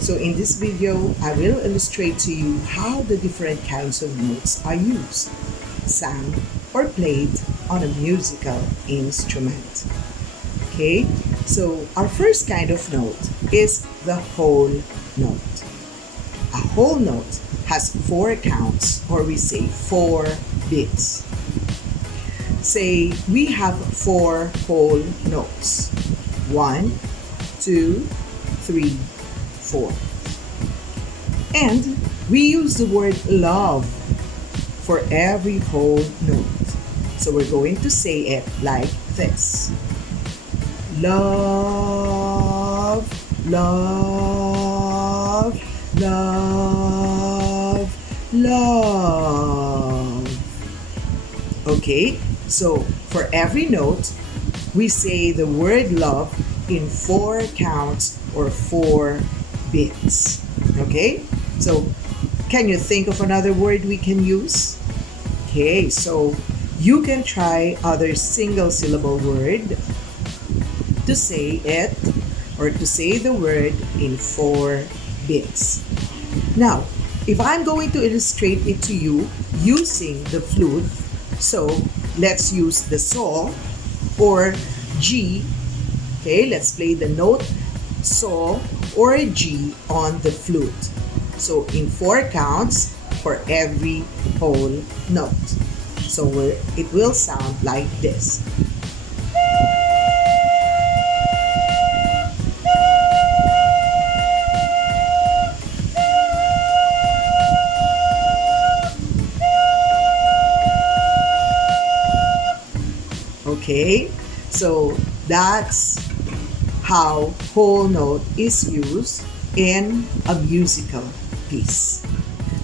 So in this video, I will illustrate to you how the different kinds of notes are used, sung, or played on a musical instrument. Okay, so our first kind of note is the whole note. A whole note has 4 counts, or we say 4 beats. Say we have 4 whole notes. 1, 2, 3, 4. And we use the word love for every whole note. So we're going to say it like this. Love, love, love, love. Okay, so for every note, we say the word love in 4 counts or 4 beats. Okay, so can you think of another word we can use? Okay, so you can try other single syllable word to say it or to say the word in 4 beats. Now, if I'm going to illustrate it to you using the flute, so let's use the sol or G. Okay, let's play the note sol or G on the flute. So in 4 counts for every whole note. So it will sound like this. Okay, so that's how whole note is used in a musical piece.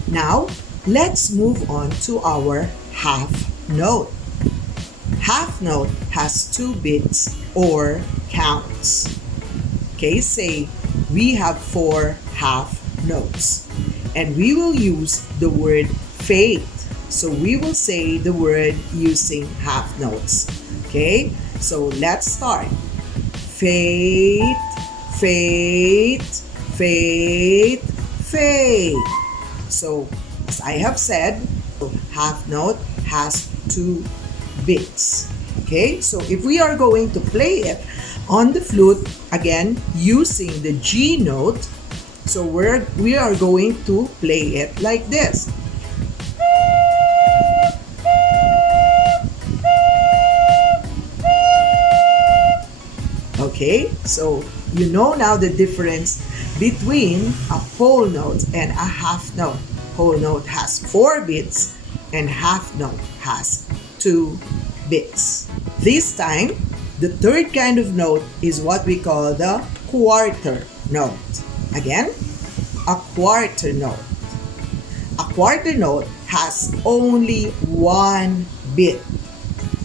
Now, let's move on to our half note. Half note has 2 beats or counts. Okay, say we have 4 half notes and we will use the word fate. So we will say the word using half notes. Okay, so let's start. Fate, fate, fate, fate. So as I have said, half note has 2 beats. Okay, so if we are going to play it on the flute, again using the G note, so we are going to play it like this. Okay, so you know now the difference between a whole note and a half note. Whole note has 4 beats and half note has 2 beats. This time, the third kind of note is what we call the quarter note. Again, a quarter note. A quarter note has only 1 beat.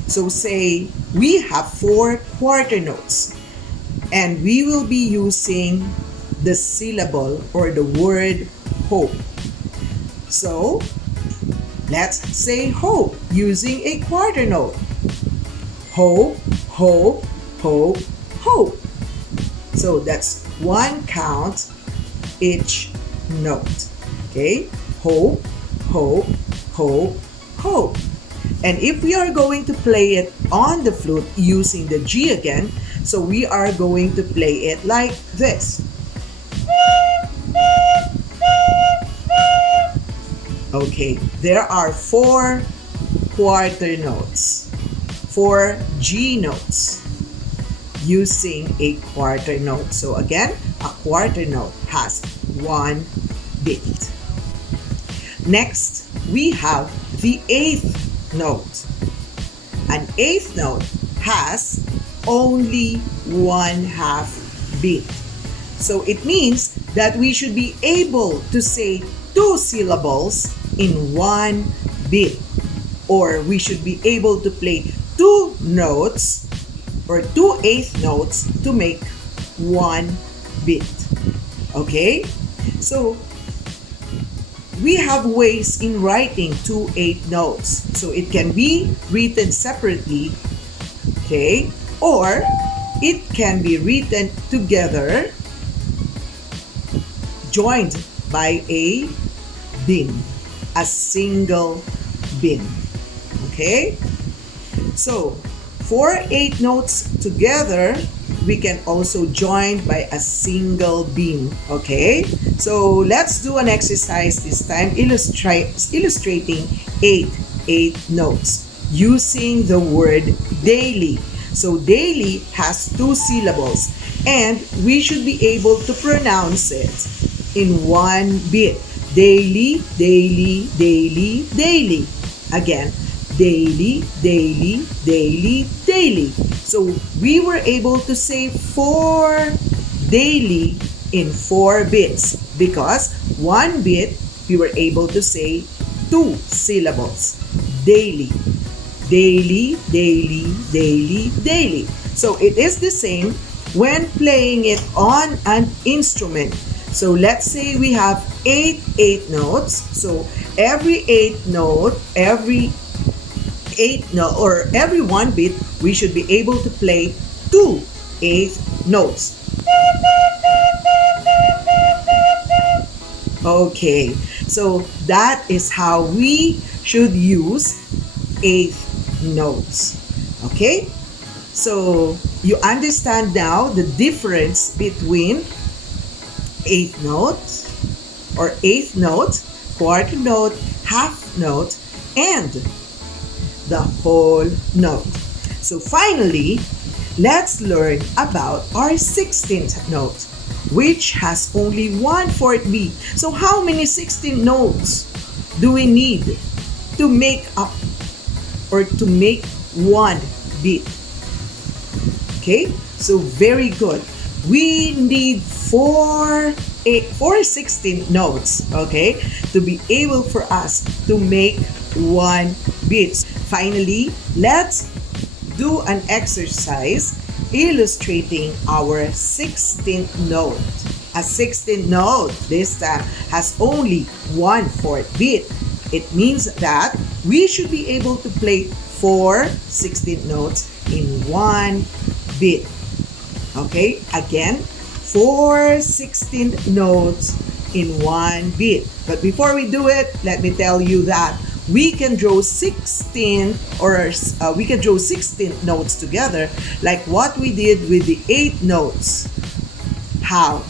So say we have 4 quarter notes. And we will be using the syllable or the word hope. So, let's say hope using a quarter note. Hope, hope, hope, hope. So that's 1 count each note. Okay? Hope, hope, hope, hope. And if we are going to play it on the flute using the G again, so we are going to play it like this. Okay, there are 4 quarter notes, 4 G notes using a quarter note. So again, a quarter note has 1 beat. Next, we have the 8th note. An 8th note has only 1/2 beat. So it means that we should be able to say 2 syllables in 1 beat. Or we should be able to play 2 notes or 2 eighth notes to make 1 beat. Okay? So we have ways in writing 2 eighth notes. So it can be written separately, okay? Or it can be written together joined by a beam, a single beam. Okay? So, for 8 notes together, we can also join by a single beam. Okay? So, let's do an exercise this time illustrating 8 notes using the word daily. So, daily has 2 syllables and we should be able to pronounce it in one beat. Daily, daily, daily, daily. Again, daily, daily, daily, daily. So we were able to say 4 daily in 4 beats because one beat we were able to say 2 syllables. Daily, daily, daily, daily, daily. So it is the same when playing it on an instrument. So let's say we have 8 notes. So every 8 note, every 8 note, or every one beat, we should be able to play 2 8 notes. Okay, so that is how we should use 8 notes. Okay, so you understand now the difference between 8th note or 8th note, quarter note, half note, and the whole note. So finally, let's learn about our 16th note, which has only 1/4 beat. So how many 16 notes do we need to make up or to make one beat? Okay, so very good. We need 4 16 notes, okay, to be able for us to make one beat. Finally, let's do an exercise illustrating our 16th note. A 16th note this time has only 1/4 beat. It means that we should be able to play 4 16th notes in one beat. Okay, again, 4 16th notes in one beat. But before we do it, let me tell you that we can draw 16 notes together like what we did with the 8 notes. How?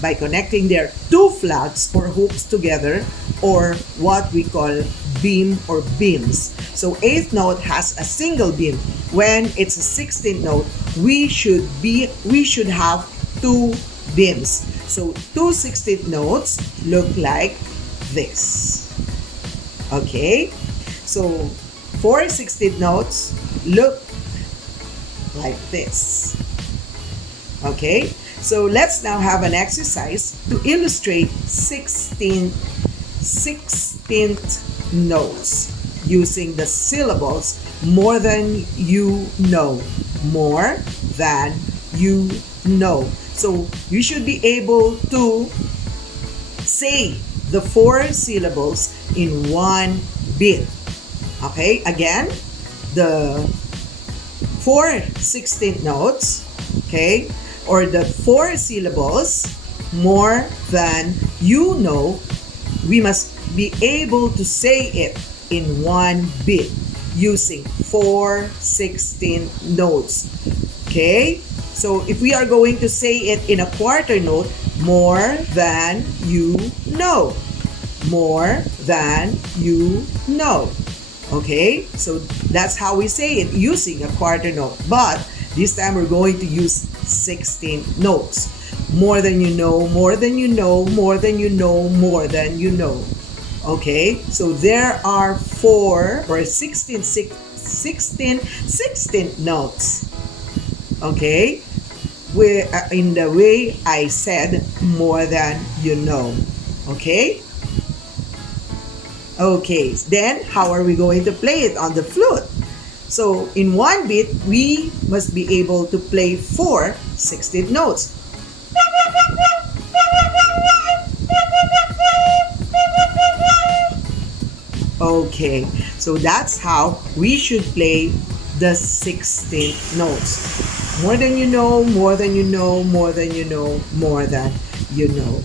By connecting their 2 flags or hooks together, or what we call beam or beams. So 8th note has a single beam. When it's a 16th note, we should have 2 beams. So 2 16th notes look like this. Okay? So 4 16th notes look like this. Okay? So let's now have an exercise to illustrate 16th notes using the syllables more than you know. More than you know. So you should be able to say the 4 syllables in one beat. Okay, again, the 4 16th notes, okay, or the 4 syllables, more than you know, we must be able to say it in one beat using 4 16th notes. Okay, so if we are going to say it in a quarter note, more than you know. More than you know. Okay, so that's how we say it using a quarter note. But this time we're going to use 16 notes. More than you know, more than you know, more than you know, more than you know. Okay, so there are 4 or 16 notes. Okay, in the way I said, more than you know. Okay? Okay, then how are we going to play it on the flute? So in one beat, we must be able to play 4 16th notes. Okay, so that's how we should play the 16th notes. More than you know, more than you know, more than you know, more than you know.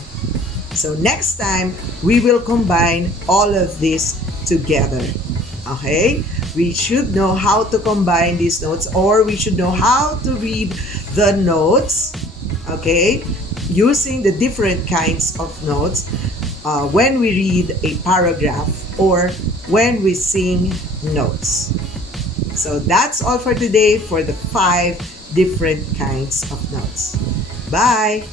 So next time, we will combine all of this together. Okay? We should know how to combine these notes, or we should know how to read the notes, okay, using the different kinds of notes when we read a paragraph or when we sing notes. So that's all for today for the 5 different kinds of notes. Bye!